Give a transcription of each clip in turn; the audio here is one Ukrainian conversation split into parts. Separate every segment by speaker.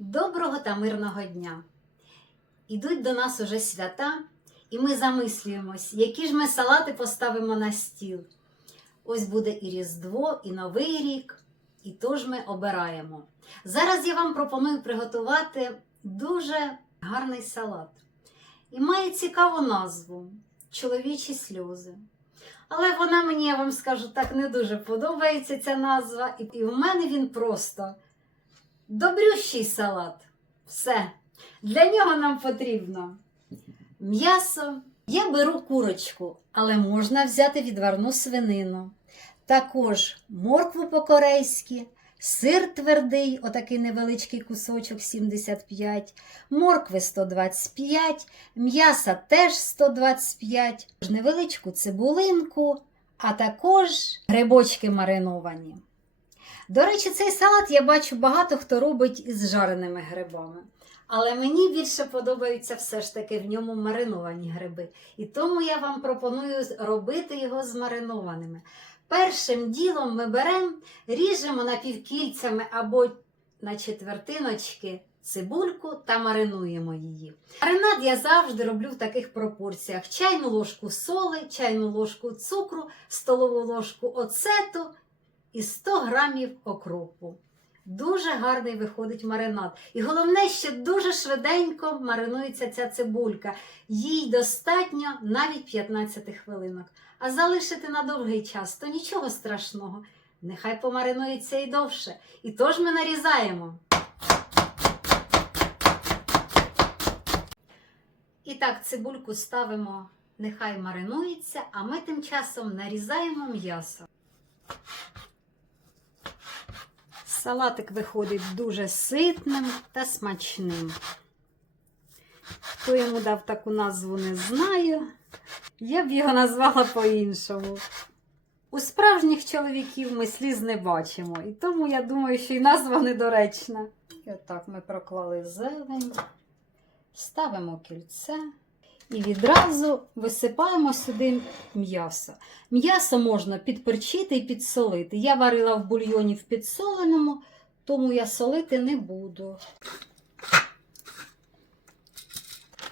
Speaker 1: Доброго та мирного дня! Ідуть до нас уже свята, і ми замислюємось, які ж ми салати поставимо на стіл. Ось буде і Різдво, і Новий рік, і тож ми обираємо. Зараз я вам пропоную приготувати дуже гарний салат. І має цікаву назву Чоловічі сльози. Але вона мені, я вам скажу, так не дуже подобається ця назва, і, у мене він просто добрющий салат. Все. Для нього нам потрібно м'ясо. Я беру курочку, але можна взяти відварну свинину. Також моркву по-корейськи, сир твердий, отакий невеличкий кусочок 75, моркви 125, м'яса теж 125, невеличку цибулинку, а також грибочки мариновані. До речі, цей салат я бачу багато хто робить із жареними грибами. Але мені більше подобаються все ж таки в ньому мариновані гриби. І тому я вам пропоную робити його з маринованими. Першим ділом ми беремо, ріжемо напівкільцями або на четвертиночки цибульку та маринуємо її. Маринад я завжди роблю в таких пропорціях: чайну ложку соли, чайну ложку цукру, столову ложку оцету і 100 грамів окропу. Дуже гарний виходить маринад. І головне, що дуже швиденько маринується ця цибулька. Їй достатньо навіть 15 хвилинок. А залишити на довгий час то нічого страшного. Нехай помаринується і довше. І тож ми нарізаємо. І так, цибульку ставимо, нехай маринується, а ми тим часом нарізаємо м'ясо. Салатик виходить дуже ситним та смачним. Хто йому дав таку назву, не знаю. Я б його назвала по-іншому. У справжніх чоловіків ми сліз не бачимо, і тому я думаю, що і назва недоречна. І отак ми проклали зелень, ставимо кільце і відразу висипаємо сюди м'ясо. М'ясо можна підперчити і підсолити. Я варила в бульйоні в підсоленому, тому я солити не буду.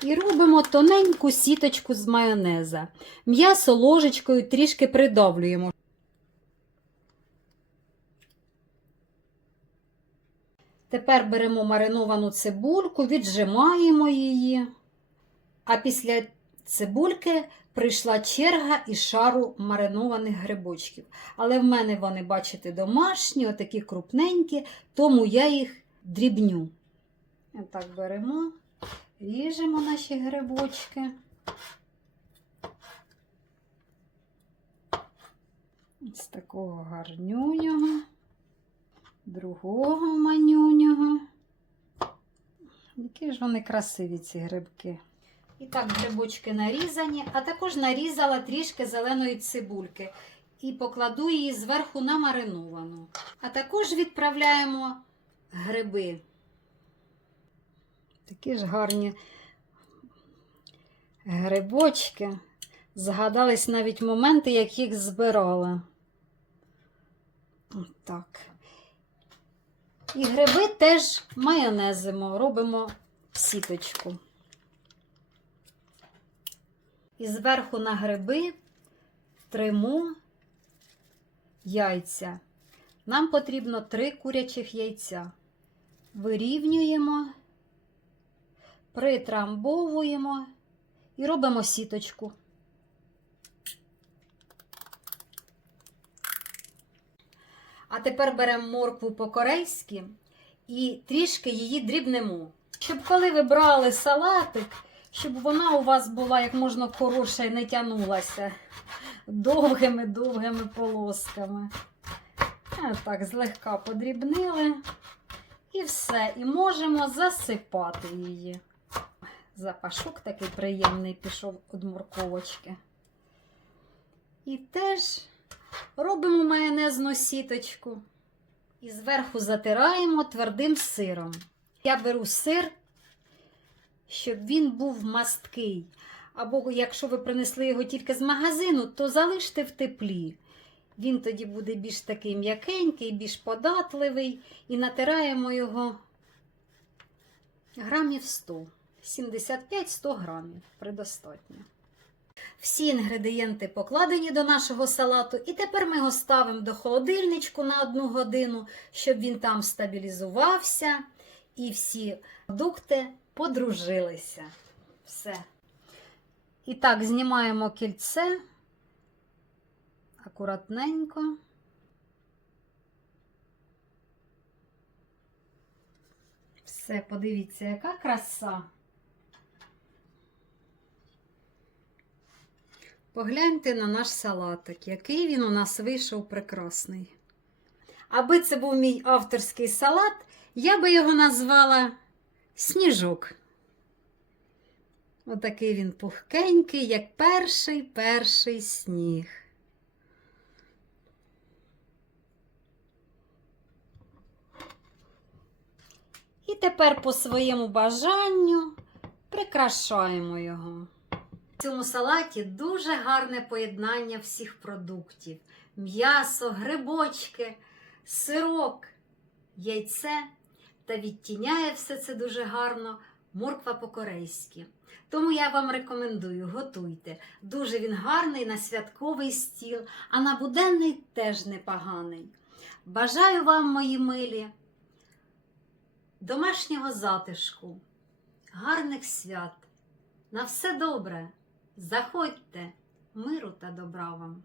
Speaker 1: І робимо тоненьку сіточку з майонеза. М'ясо ложечкою трішки придавлюємо. Тепер беремо мариновану цибульку, віджимаємо її. А після цибульки прийшла черга і шару маринованих грибочків. Але в мене вони, бачите, домашні, отакі крупненькі, тому я їх дрібню. Отак беремо, ріжемо наші грибочки. З такого гарнюнього, другого манюнього. Які ж вони красиві, ці грибки. І так, грибочки нарізані, а також нарізала трішки зеленої цибульки і покладу її зверху на мариновану. А також відправляємо гриби. Такі ж гарні грибочки. Згадались навіть моменти, як їх збирала. Так. І гриби теж майонезимо, робимо сіточку. І зверху на гриби тримо яйця. Нам потрібно три курячих яйця. Вирівнюємо, притрамбовуємо і робимо сіточку. А тепер беремо моркву по-корейськи і трішки її дрібнемо. Щоб коли ви брали салатик, щоб вона у вас була як можна коротша і не тянулася довгими-довгими полосками. А так, злегка подрібнили. І все. І можемо засипати її. Запашок такий приємний пішов від морковочки. І теж робимо майонезну сіточку. І зверху затираємо твердим сиром. Я беру сир, щоб він був масткий. Або якщо ви принесли його тільки з магазину, то залиште в теплі. Він тоді буде більш такий м'якенький, більш податливий, і натираємо його Грамів 100. 75-100 грамів. Предостатньо. Всі інгредієнти покладені до нашого салату, і тепер ми його ставимо до холодильничку на одну годину, щоб він там стабілізувався і всі продукти подружилися. Все. І так, знімаємо кільце акуратненько. Все, подивіться, яка краса. Погляньте на наш салатик, який він у нас вийшов прекрасний. Аби це був мій авторський салат, я би його назвала сніжок. Отакий він пухкенький, як перший перший сніг. І тепер по своєму бажанню прикрашаємо його. В цьому салаті дуже гарне поєднання всіх продуктів: м'ясо, грибочки, сирок, яйце та відтіняє все це дуже гарно морква по-корейськи. Тому я вам рекомендую, готуйте. Дуже він гарний на святковий стіл, а на буденний теж непоганий. Бажаю вам, мої милі, домашнього затишку, гарних свят. На все добре. Заходьте, миру та добра вам.